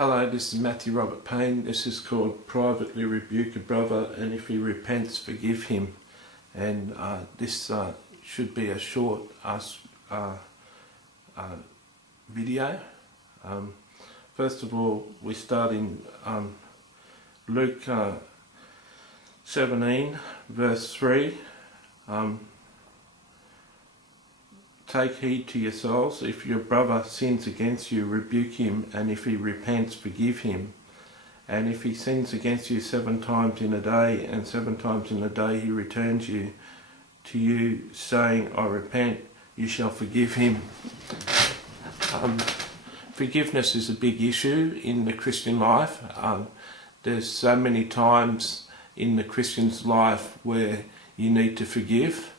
Hello, this is Matthew Robert Payne. This is called Privately Rebuke a Brother, and if he repents, forgive him. And this should be a short video. First of all, we start in Luke 17 verse 3. Take heed to yourselves. If your brother sins against you, rebuke him, and if he repents, forgive him. And if he sins against you 7 times in a day, and 7 times in a day he returns to you saying, I repent, you shall forgive him. Forgiveness is a big issue in the Christian life. There's so many times in the Christian's life where you need to forgive.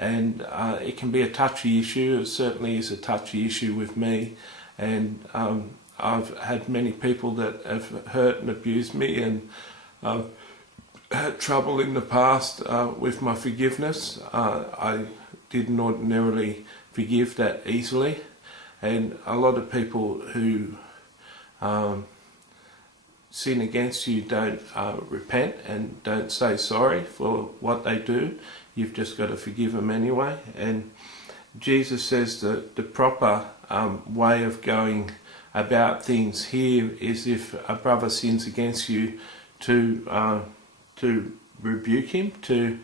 And it can be a touchy issue. It certainly is a touchy issue with me, and I've had many people that have hurt and abused me, and I've had trouble in the past with my forgiveness. I didn't ordinarily forgive that easily, and a lot of people who sin against you don't repent and don't say sorry for what they do. You've just got to forgive them anyway. And Jesus says that the proper way of going about things here is, if a brother sins against you, to rebuke him, to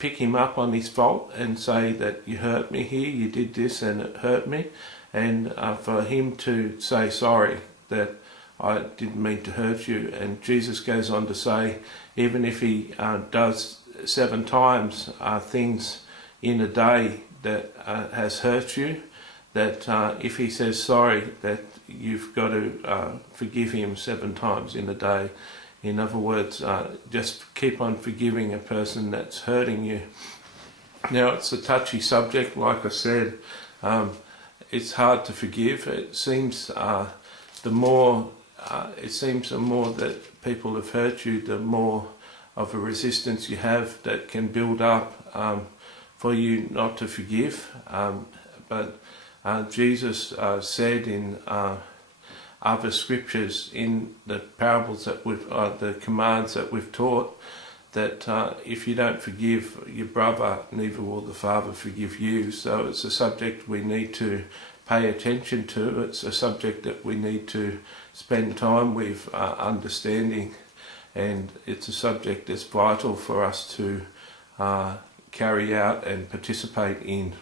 pick him up on his fault and say that you hurt me here, you did this and it hurt me, and for him to say sorry, that I didn't mean to hurt you. And Jesus goes on to say, even if he does 7 times things in a day that has hurt you, that if he says sorry, that you've got to forgive him 7 times in a day. In other words, just keep on forgiving a person that's hurting you. Now, it's a touchy subject, like I said. It's hard to forgive. It seems the more that people have hurt you, the more of a resistance you have that can build up for you not to forgive. But Jesus said in other scriptures, in the parables that the commands that we've taught, that if you don't forgive your brother, neither will the Father forgive you. So it's a subject we need to pay attention to. It's a subject that we need to spend time with, understanding. And it's a subject that's vital for us to carry out and participate in.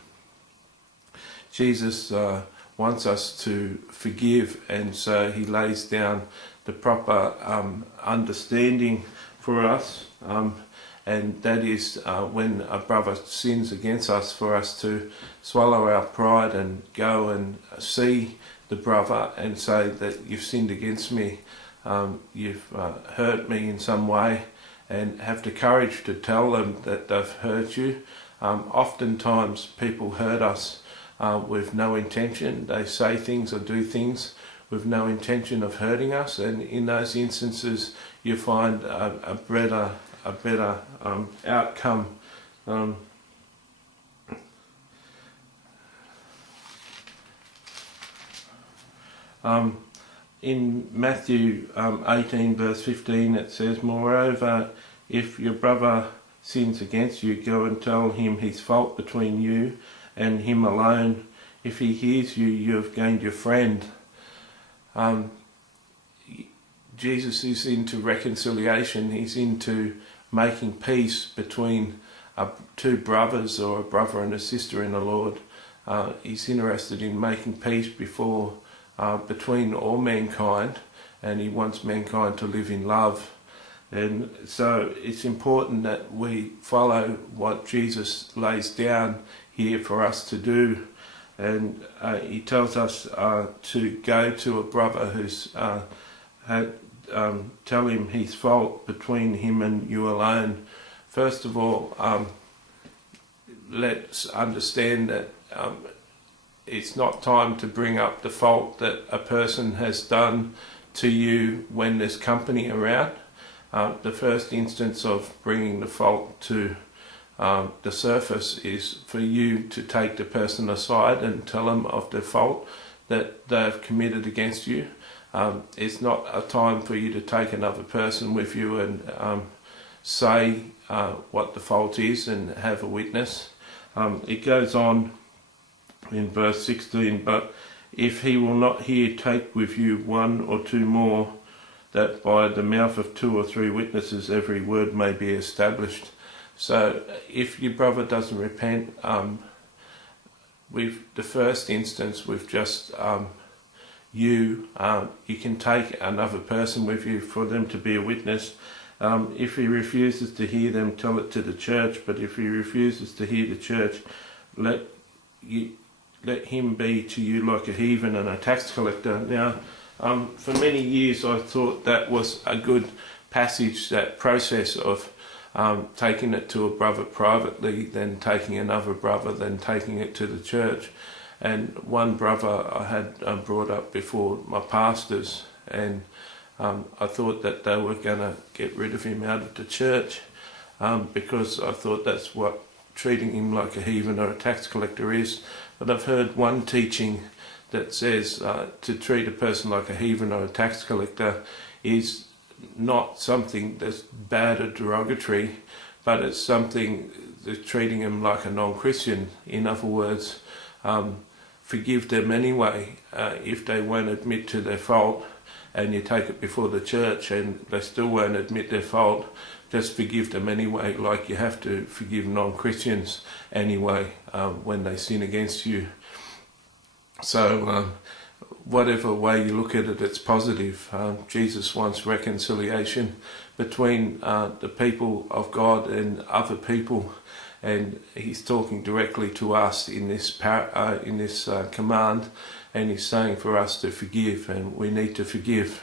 Jesus wants us to forgive, and so he lays down the proper understanding for us, and that is when a brother sins against us, for us to swallow our pride and go and see the brother and say that you've sinned against me. You've hurt me in some way, and have the courage to tell them that they've hurt you. Oftentimes people hurt us with no intention. They say things or do things with no intention of hurting us, and in those instances you find a better outcome. In Matthew 18 verse 15 it says, moreover, if your brother sins against you, go and tell him his fault between you and him alone. If he hears you, you have gained your friend. Jesus is into reconciliation. He's into making peace between 2 brothers, or a brother and a sister in the Lord. He's interested in making peace between all mankind, and he wants mankind to live in love. And so it's important that we follow what Jesus lays down here for us to do. And he tells us to go to a brother who's tell him his fault between him and you alone. First of all, let's understand that it's not time to bring up the fault that a person has done to you when there's company around. The first instance of bringing the fault to the surface is for you to take the person aside and tell them of the fault that they've committed against you. It's not a time for you to take another person with you and say what the fault is and have a witness. It goes on in verse 16, but if he will not here, take with you one or two more, that by the mouth of 2 or 3 witnesses every word may be established. So if your brother doesn't repent, with the first instance with just you can take another person with you for them to be a witness. If he refuses to hear them, tell it to the church, but if he refuses to hear the church, let him be to you like a heathen and a tax collector. Now, for many years I thought that was a good passage, that process of taking it to a brother privately, then taking another brother, then taking it to the church. And one brother I had brought up before my pastors, and I thought that they were going to get rid of him out of the church because I thought that's what treating him like a heathen or a tax collector is. But I've heard one teaching that says to treat a person like a heathen or a tax collector is not something that's bad or derogatory, but it's something that's treating him like a non-Christian. In other words, forgive them anyway if they won't admit to their fault, and you take it before the church and they still won't admit their fault, just forgive them anyway, like you have to forgive non-Christians anyway when they sin against you. So whatever way you look at it, it's positive. Jesus wants reconciliation between the people of God and other people, and he's talking directly to us in this command, and he's saying for us to forgive, and we need to forgive.